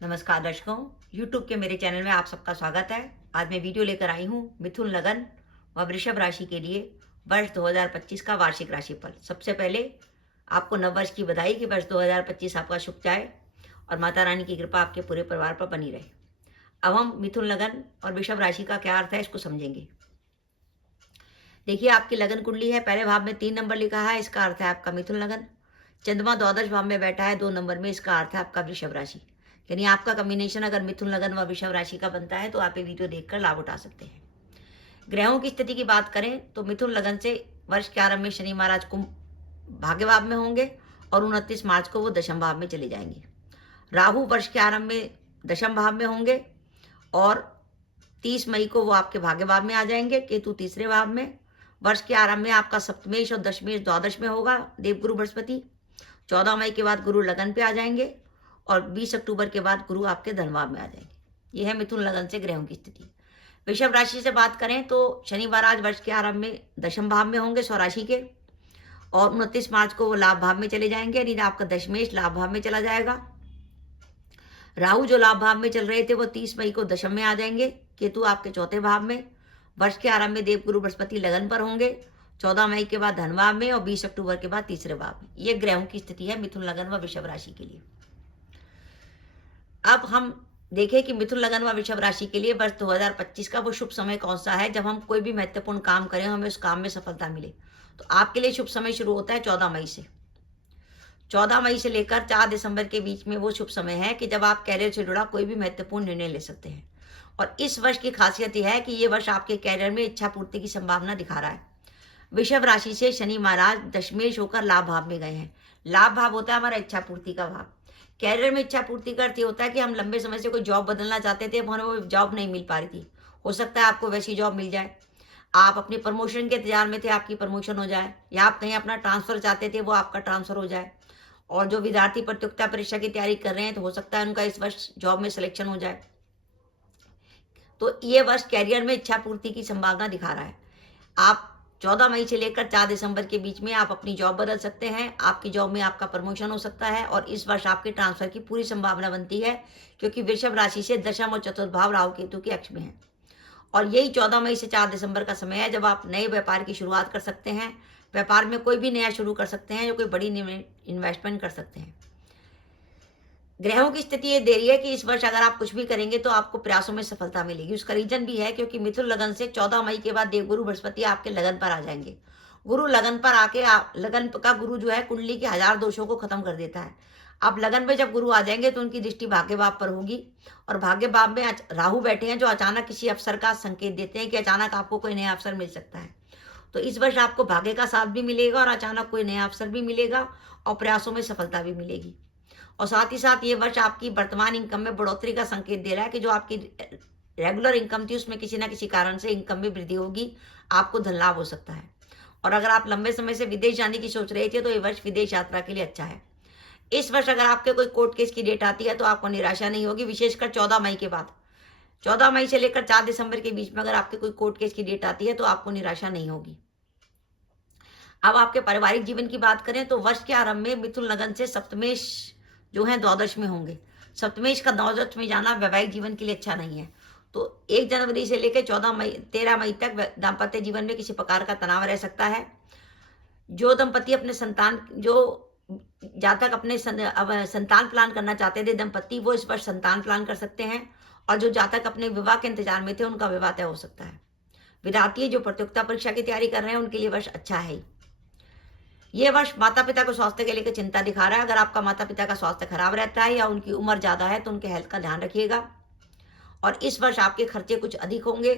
नमस्कार दर्शकों, YouTube के मेरे चैनल में आप सबका स्वागत है। आज मैं वीडियो लेकर आई हूँ मिथुन लगन व वृषभ राशि के लिए वर्ष 2025 का वार्षिक राशिफल। सबसे पहले आपको नववर्ष की बधाई कि वर्ष 2025 आपका शुभ जाए और माता रानी की कृपा आपके पूरे परिवार पर बनी रहे। अब हम मिथुन लगन और वृषभ राशि का क्या अर्थ है इसको समझेंगे। देखिए, आपकी लगन कुंडली है, पहले भाव में 3 नंबर लिखा है, इसका अर्थ है आपका मिथुन लगन। चंद्रमा द्वादश भाव में बैठा है 2 नंबर में, इसका अर्थ है आपका वृषभ राशि। यानी आपका कॉम्बिनेशन अगर मिथुन लगन व वृषभ राशि का बनता है तो आप ये वीडियो देखकर लाभ उठा सकते हैं। ग्रहों की स्थिति की बात करें तो मिथुन लगन से वर्ष के आरंभ में शनि महाराज कुंभ भाग्य भाव में होंगे और 29 मार्च को वो दशम भाव में चले जाएंगे। राहु वर्ष के आरंभ में दशम भाव में होंगे और 30 मई को वो आपके भाग्य भाव में आ जाएंगे। केतु तीसरे भाव में। वर्ष के आरंभ में आपका सप्तमेश और दशमेश द्वादश में होगा देवगुरु बृहस्पति। 14 मई के बाद गुरु लगन पे आ जाएंगे और 20 अक्टूबर के बाद गुरु आपके धन भाव में आ जाएंगे। यह है मिथुन लगन से ग्रहों की स्थिति। वृषभ राशि से बात करें तो शनि महाराज वर्ष के आरंभ में दशम भाव में होंगे स्वराशि के और 29 मार्च को वो लाभ भाव में चले जाएंगे, यानी आपका दशमेश लाभ भाव में चला जाएगा। राहु जो लाभ भाव में चल रहे थे वो 30 मई को दशम में आ जाएंगे। केतु आपके चौथे भाव में। वर्ष के आरंभ में देवगुरु बृहस्पति लगन पर होंगे, 14 मई के बाद धन भाव में और 20 अक्टूबर के बाद तीसरे भाव में। ये ग्रहों की स्थिति है मिथुन लगन व वृषभ राशि के लिए। अब हम देखें कि मिथुन लगन व वृषभ राशि के लिए वर्ष 2025 का वो शुभ समय कौन सा है जब हम कोई भी महत्वपूर्ण काम करें, हमें उस काम में सफलता मिले। तो आपके लिए शुभ समय शुरू होता है 14 मई से। 14 मई से लेकर 4 दिसंबर के बीच में वो शुभ समय है कि जब आप कैरियर से जुड़ा कोई भी महत्वपूर्ण निर्णय ले सकते हैं। और इस वर्ष की खासियत यह है कि ये वर्ष आपके कैरियर में इच्छा पूर्ति की संभावना दिखा रहा है। वृषभ राशि से शनि महाराज दशमेश होकर लाभ भाव में गए हैं। लाभ भाव होता है हमारा इच्छा पूर्ति का भाव। कैरियर में इच्छा पूर्ति का अर्थ ये होता है कि हम लंबे समय से कोई जॉब बदलना चाहते थे, हमें वो जॉब नहीं मिल पा रही थी। हो सकता है आपको वैसी जॉब मिल जाए। आप अपनी प्रमोशन के इंतजार में थे, आपकी प्रमोशन हो जाए, या आप कहीं अपना ट्रांसफर चाहते थे, वो आपका ट्रांसफर हो जाए। और जो विद्यार्थी प्रतियोगिता परीक्षा की तैयारी कर रहे हैं तो हो सकता है उनका इस वर्ष जॉब में सिलेक्शन हो जाए। तो ये वर्ष कैरियर में इच्छा पूर्ति की संभावना दिखा रहा है। आप 14 मई से लेकर 4 दिसंबर के बीच में आप अपनी जॉब बदल सकते हैं, आपकी जॉब में आपका प्रमोशन हो सकता है और इस वर्ष आपके ट्रांसफर की पूरी संभावना बनती है, क्योंकि वृषभ राशि से दशम और चतुर्थ भाव राहु केतु के अक्ष में है। और यही 14 मई से 4 दिसंबर का समय है जब आप नए व्यापार की शुरुआत कर सकते हैं। व्यापार में कोई भी नया शुरू कर सकते हैं, जो कोई बड़ी इन्वेस्टमेंट कर सकते हैं। ग्रहों की स्थिति ये दे रही है कि इस वर्ष अगर आप कुछ भी करेंगे तो आपको प्रयासों में सफलता मिलेगी। उसका रीजन भी है क्योंकि मिथुन लगन से 14 मई के बाद देवगुरु बृहस्पति आपके लगन पर आ जाएंगे। गुरु लगन पर आके लगन का गुरु जो है कुंडली के 1000 दोषों को खत्म कर देता है। अब लगन पे जब गुरु आ जाएंगे तो उनकी दृष्टि भाग्य भाव पर होगी और भाग्य भाव में राहु बैठे हैं जो अचानक किसी अवसर का संकेत देते हैं कि अचानक आपको कोई नया अवसर मिल सकता है। तो इस वर्ष आपको भाग्य का साथ भी मिलेगा और अचानक कोई नया अवसर भी मिलेगा और प्रयासों में सफलता भी मिलेगी। और साथ ही साथ ये वर्ष आपकी वर्तमान इनकम में बढ़ोतरी का संकेत दे रहा है कि जो आपकी रेगुलर इनकम थी उसमें किसी ना किसी कारण से इनकम में वृद्धि होगी, आपको धन लाभ हो सकता है। और अगर आप लंबे समय से विदेश जाने की सोच रहे थे तो ये वर्ष विदेश यात्रा के लिए अच्छा है। इस वर्ष अगर आपके कोई कोर्ट केस की डेट आती है तो आपको निराशा नहीं होगी, विशेषकर 14 मई के बाद। 14 मई से लेकर 4 दिसंबर के बीच में अगर आपके कोई कोर्ट केस की डेट आती है तो आपको निराशा नहीं होगी। अब आपके पारिवारिक जीवन की बात करें तो वर्ष के आरंभ में मिथुन लगन से सप्तमेश जो है द्वादश में होंगे। सप्तमेश का द्वादश में जाना वैवाहिक जीवन के लिए अच्छा नहीं है। तो 1 जनवरी से लेकर 13 मई तक दाम्पत्य जीवन में किसी प्रकार का तनाव रह सकता है। जो दंपति अपने संतान जो जातक अपने संतान प्लान करना चाहते थे दंपति, वो इस वर्ष संतान प्लान कर सकते हैं। और जो जातक अपने विवाह के इंतजार में थे उनका विवाह तय हो सकता है। विद्यार्थी जो प्रतियोगिता परीक्षा की तैयारी कर रहे हैं उनके लिए वर्ष अच्छा है। ये वर्ष माता पिता को स्वास्थ्य के लेकर चिंता दिखा रहा है। अगर आपका माता पिता का स्वास्थ्य खराब रहता है या उनकी उम्र ज़्यादा है तो उनके हेल्थ का ध्यान रखिएगा। और इस वर्ष आपके खर्चे कुछ अधिक होंगे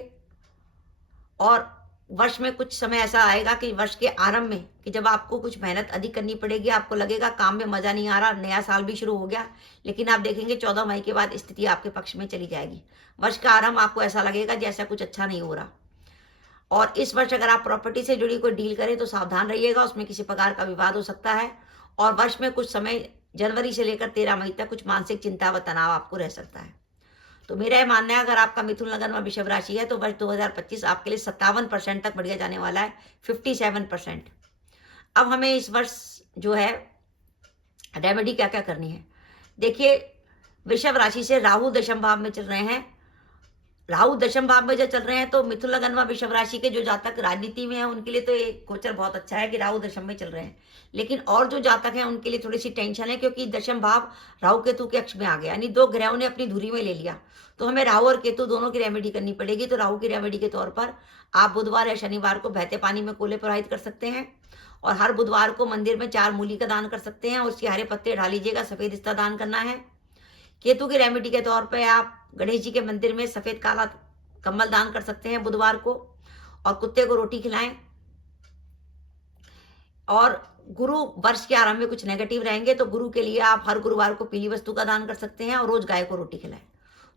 और वर्ष में कुछ समय ऐसा आएगा कि वर्ष के आरंभ में कि जब आपको कुछ मेहनत अधिक करनी पड़ेगी, आपको लगेगा काम में मज़ा नहीं आ रहा, नया साल भी शुरू हो गया, लेकिन आप देखेंगे 14 मई के बाद स्थिति आपके पक्ष में चली जाएगी। वर्ष का आरंभ आपको ऐसा लगेगा जैसा कुछ अच्छा नहीं हो रहा। और इस वर्ष अगर आप प्रॉपर्टी से जुड़ी कोई डील करें तो सावधान रहिएगा, उसमें किसी प्रकार का विवाद हो सकता है। और वर्ष में कुछ समय जनवरी से लेकर 13 मई तक कुछ मानसिक चिंता व तनाव आपको रह सकता है। तो मेरा यह मानना है अगर आपका मिथुन लगन व वृषभ राशि है तो वर्ष 2025 आपके लिए 57% तक बढ़िया जाने वाला है, 57%। अब हमें इस वर्ष जो है रेमेडी क्या क्या करनी है। देखिए, वृषभ राशि से राहु दशम भाव में चल रहे हैं। राहु दशम भाव में जब चल रहे हैं तो मिथुन लगन व वृषभ राशि के जो जातक राजनीति में है उनके लिए तो ये गोचर बहुत अच्छा है कि राहु दशम में चल रहे हैं। लेकिन और जो जातक हैं उनके लिए थोड़ी सी टेंशन है, क्योंकि दशम भाव राहु केतु के अक्ष में आ गया, यानी दो ग्रहों ने अपनी धुरी में ले लिया। तो हमें राहु और केतु दोनों की रेमेडी करनी पड़ेगी। तो राहु की रेमेडी के तौर पर आप बुधवार या शनिवार को बहते पानी में कोले प्रवाहित कर सकते हैं, और हर बुधवार को मंदिर में 4 मूली का दान कर सकते हैं, और उसके हरे पत्ते ढा लीजिएगा, सफेद इसका दान करना है। केतु की रेमेडी के तौर पे आप गणेश जी के मंदिर में सफेद काला कम्बल दान कर सकते हैं बुधवार को, और कुत्ते को रोटी खिलाएं। और गुरु वर्ष के आरंभ में कुछ नेगेटिव रहेंगे तो गुरु के लिए आप हर गुरुवार को पीली वस्तु का दान कर सकते हैं, और रोज गाय को रोटी खिलाएं।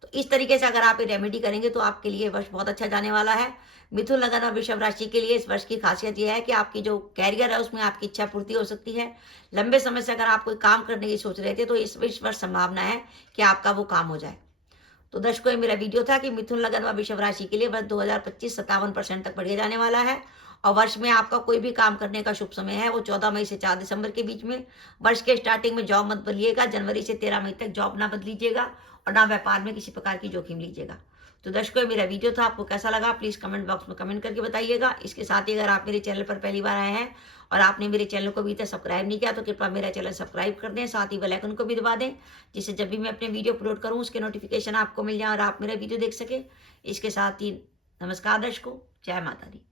तो इस तरीके से अगर आप ये रेमेडी करेंगे तो आपके लिए वर्ष बहुत अच्छा जाने वाला है। मिथुन लगन और वृषभ राशि के लिए इस वर्ष की खासियत यह है कि आपकी जो कैरियर है उसमें आपकी इच्छा पूर्ति हो सकती है। लंबे समय से अगर आप कोई काम करने की सोच रहे थे तो इस वर्ष संभावना है कि आपका वो काम हो जाए। तो दर्शकों, ये मेरा वीडियो था कि मिथुन लगन व वृषभ राशि के लिए वर्ष 2025 57% तक बढ़िया जाने वाला है, और वर्ष में आपका कोई भी काम करने का शुभ समय है वो 14 मई से 4 दिसंबर के बीच में। वर्ष के स्टार्टिंग में जॉब मत बदलिएगा, जनवरी से 13 मई तक जॉब ना बदलीजिएगा, और ना व्यापार में किसी प्रकार की जोखिम लीजिएगा। तो दर्शकों, ये मेरा वीडियो था, आपको कैसा लगा प्लीज़ कमेंट बॉक्स में कमेंट करके बताइएगा। इसके साथ ही अगर आप मेरे चैनल पर पहली बार आए हैं और आपने मेरे चैनल को अभी तक सब्सक्राइब नहीं किया तो कृपया मेरा चैनल सब्सक्राइब कर दें, साथ ही बेल आइकन को भी दबा दें, जिससे जब भी मैं अपने वीडियो अपलोड करूँ उसके नोटिफिकेशन आपको मिल जाए और आप मेरा वीडियो देख सकें। इसके साथ ही नमस्कार दर्शकों, जय माता दी।